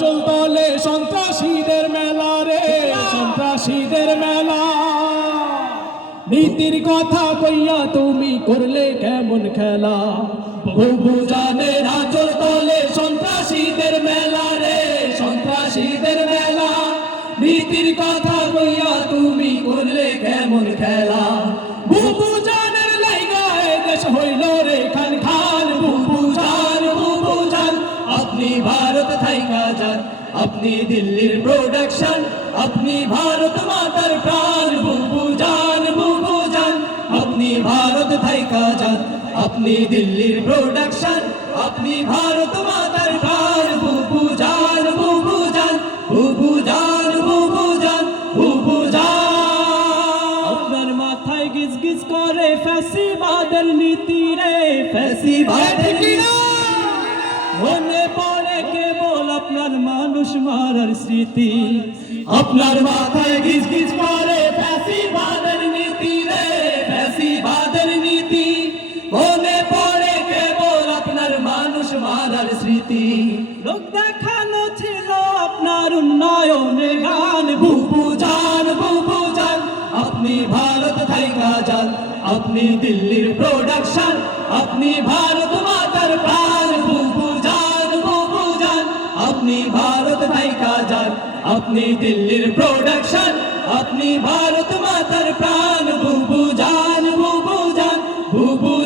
আচল তলে সন্ত্রাসীদের মেলা রে সন্ত্রাসীদের মেলা। নীতির কথা কইয়া তুমি করলে কেমন খেলা? বুবু জানের আচল তলে সন্ত্রাসীদের মেলা রে সন্ত্রাসীদের মেলা। নীতির কথা কইয়া তুমি করলে কেমন খেলা? আপনি দিল্লির প্রোডাকশন আপনি ভারত মাতার প্রাণ বুবু জান বুবু জান। আপনি ভারত থাইকা যান আপনি দিল্লির প্রোডাকশন আপনি ভারত মাতার প্রাণ বুবু জান বুবু জান বুবু জান বুবু জান বুবু জান। আপনার মাথায় গিজ গিজ করে ফ্যাসিবাদের নীতি রে ফ্যাসিবাদের নীতি মনে পড়ে মানুষ মারার স্মৃতি আপনার মাথায় গিজ গিজ করে ফ্যাসিবাদের নীতি রে ফ্যাসিবাদের নীতি মনে পড়ে কেবল আপনার মানুষ মারার স্মৃতি লোক দেখানো ছিল আপনার উন্নয়নের গান বুবু জান বুবু জান আপনি ভারত থাইকা যান আপনি দিল্লির প্রোডাকশন আপনি ভারত अपनी भारत देखा जान, अपनी दिल्ली प्रोडक्शन अपनी भारत मातर प्राण, बुबू जान बुबू जान भूभू